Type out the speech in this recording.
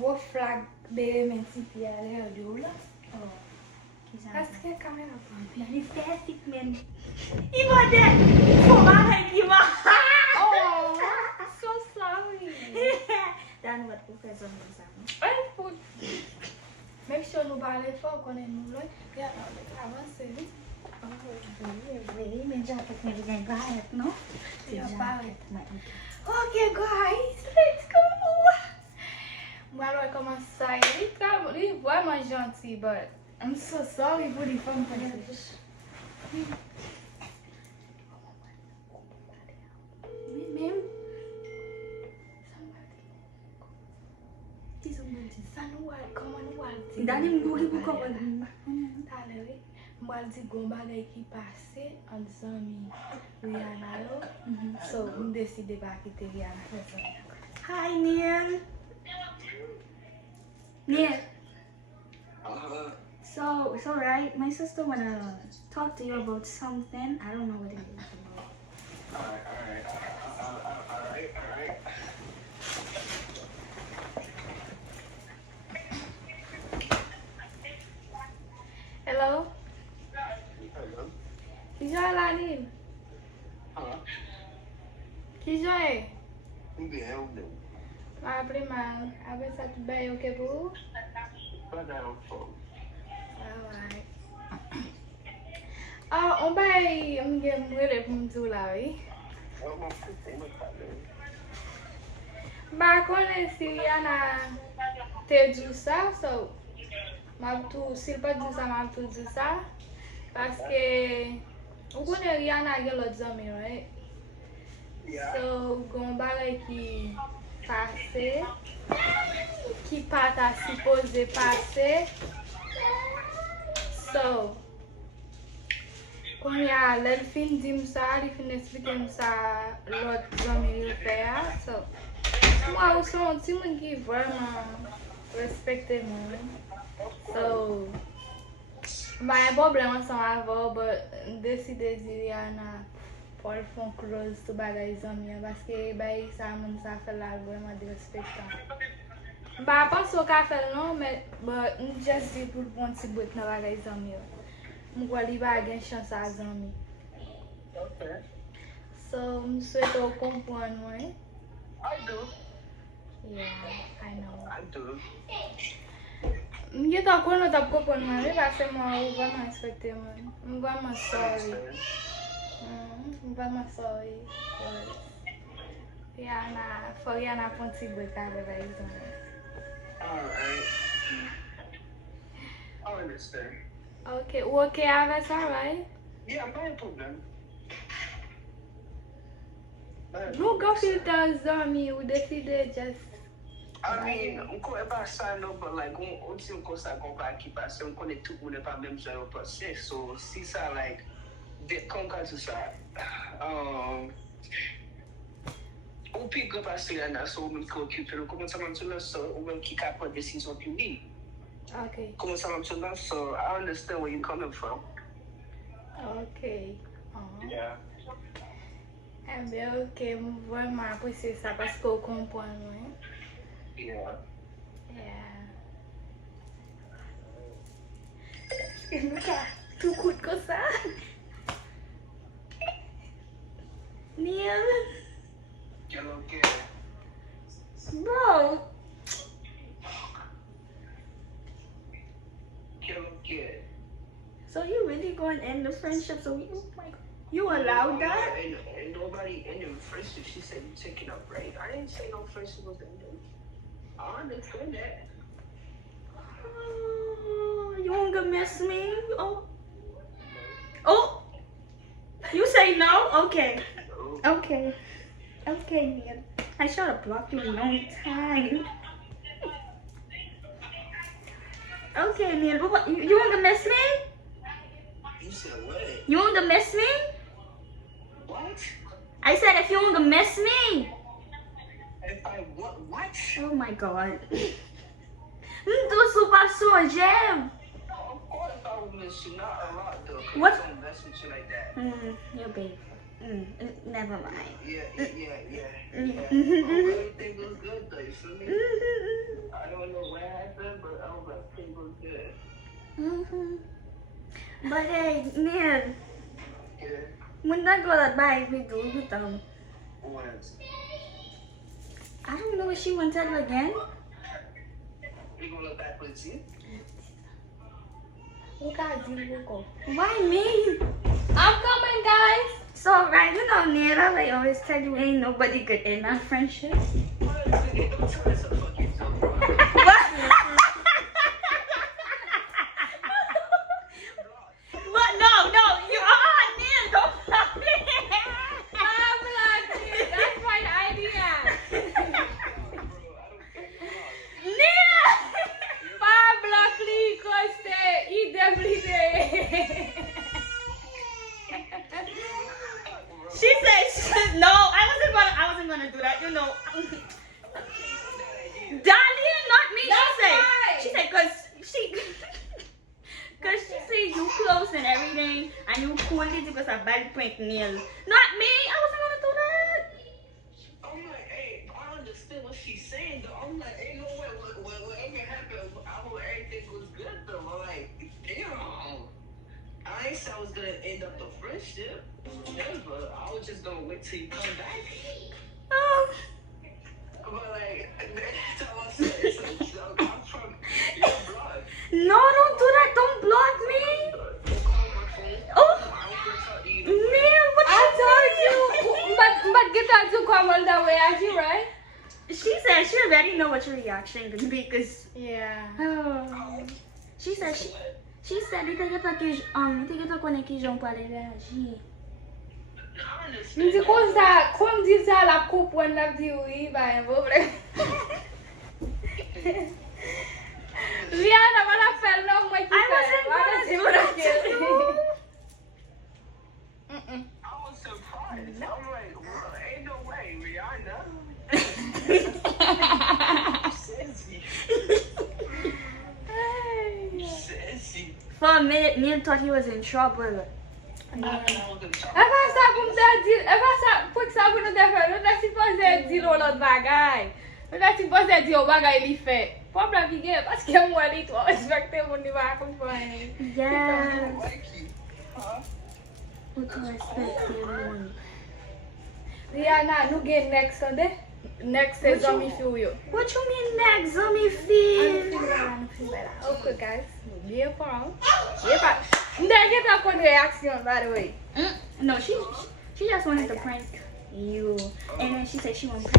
Vou flag be men si pi ale yo la. Oh. Kisah Aske kamera pa. manifestic men. Iba deh. Kumahay iba. Oh, so sorry. Dan buat profesor bersama. Ay, food. Make sure nou bale fò konen nou loy. Ya, avanse li. Vedi, menjate che mi viene gaet, no? Ya, pare. Okay. Ok, guys, let's go. Mwen loy koman sa li vraiment gentil, but I'm so sorry for the fun conversation. Même. Dani mbugi buka wala. Tale we. Mwal di gon bagay ki pase an zami Rihanna yo. So, m deside ba kite Rihanna fe zami. Hi, Neil. Neil. So, it's alright. My sister wanna talk to you about something. I don't know what it is about. Alright. Hello? Hello? Ki joye la Nil? Ki joye? Bien. Ma apre man. Abe sa tout bay ok pou? Pas d'enfant. Alright. On bay m gen mwele pou m tou la we. Ba konen si Rihanna te djou sa, so si l pa djou sa, map tou djou sa. Paske ou konen Rihanna gen lot zami, right? Yeah. So, gon bagay ki pase, ki pata supose pase. So, kon ya lel fin dim sa, li fin explike m sa lot zami yo fe ya. So, mwa ou son ti moun ki vreman respekte moun. So, ba yon problem ansan avon, but deside di Rihanna pou l fon close to bagay zami yo. Baske bay sa moun sa fel la vreman di respektan. Ba panso ka fel non, but m just di pou l pon ti bout na bagay zami yo. M kwa li ba gen chans a zami. Okay. So, m souwete ou kompon mwen. I do. Yeah, I know. I do. M gen tan kon nou tap kompon mwen, parce mwen ou vreman respekte mwen. M vreman sorry. M vreman sorry. Rihanna pon ti bout a bagay zami. Alright. I understand. Ok, ou ok ave sa, right? Yeah, no problem. Nou go filter zami ou deside just... I mean, on connaît pas ça, non, but like, on dit qu'on ça qu'on va qui passe, on connaît tout le monde n'est pas même sur le passé, so si ça, like, comme quand tout ça, ou puis que passer là, so, même qui occupe, comment ça marche là, so, ou même qui capable de décision publique. Ok. Comment ça marche là, so, I understand where you're coming from. Ok. Yeah. Ebe, ok, m vreman apresye sa paske ou kompon mwen. Yeah. Yeah. Eske nou ka tou kout kon sa? Neil? You're okay. Bro! You're okay. So you really going to end the friendship? So you allowed that? And nobody ended the friendship. She said you taking a break. I didn't say no friendship was ending. I understand that. Oh, you won't go miss me? Oh, you say no? Okay. Okay, Neil. I should have blocked you a long time. Okay, Neil. You want to miss me? You said what? You want to miss me? What? I said if you want to miss me. If I what? Oh my God. Tu super sonjem. Of course I would miss you, not a lot though. 'Cause What? I don't mess with you like that. Your babe. Never mind. Yeah. Everything was good though, you feel me? I don't know what happened, but everything was good. But hey, Neil, Yeah. when that girl that buy me do you tell What? I don't know if she went to tell you again. You gonna look back with you? Look at you. Why me? I'm coming, guys. So right, you know, Neil, I always tell you ain't nobody good in our friendship. What? Don't tell us a fucking joke, bro. What? What? No, you Neil, don't block me. I'm like, that's my idea. Neil! Pablo, click, stay, eat them, She said, no, I wasn't gonna do that, you know. Darling, not me. She said, cause she say you close and everything, and you cool it because a bad prank Neil. Not me. I wasn't gonna do that. I'm like, hey, I understand what she's saying, though. I'm like, ain't no way, whatever happened, I hope everything was good, though. I'm like, damn. I ain't say I was gonna end up the friendship. Never. I was just gonna wait till you come back. Oh. But like, that's all I said. It's a joke. I'm from your blood. No, don't do that. Don't block me. Don't call my phone. Oh. I don't want to talk to you. Neil, what I told you. But get that to come all the way, are you right? She said she already know what your reaction gonna be because Yeah. she said il te geta konen ki jon pale reagi. I understand. Mwen di kon sa, kon di sa la koupwen la di oui, ba yon problem. Rihanna, wala fel non mwen ki I wasn't gonna do that to you. I was surprised. I'm like, well, ain't no way, Rihanna. Sassy. For a minute, Neil thought he was in trouble. Ewa sa pou mte di, ewa sa pou ki sa pou nou te fe, nou te suppose di lot bagay. Nou te suppose di yo bagay li fe. Problem ki gen, paske mwen li to respekte moun ni ba kompany. Yes. Like you. Huh? Put respect him. Rihanna, nou gen next Sunday. Next is Zombie Feel yo. What you mean next, Zombie feel? Okay, guys. Bien pa. Mwen get a kon reaksyon, by the way. No, she just wanted to prank you. And then she said she won't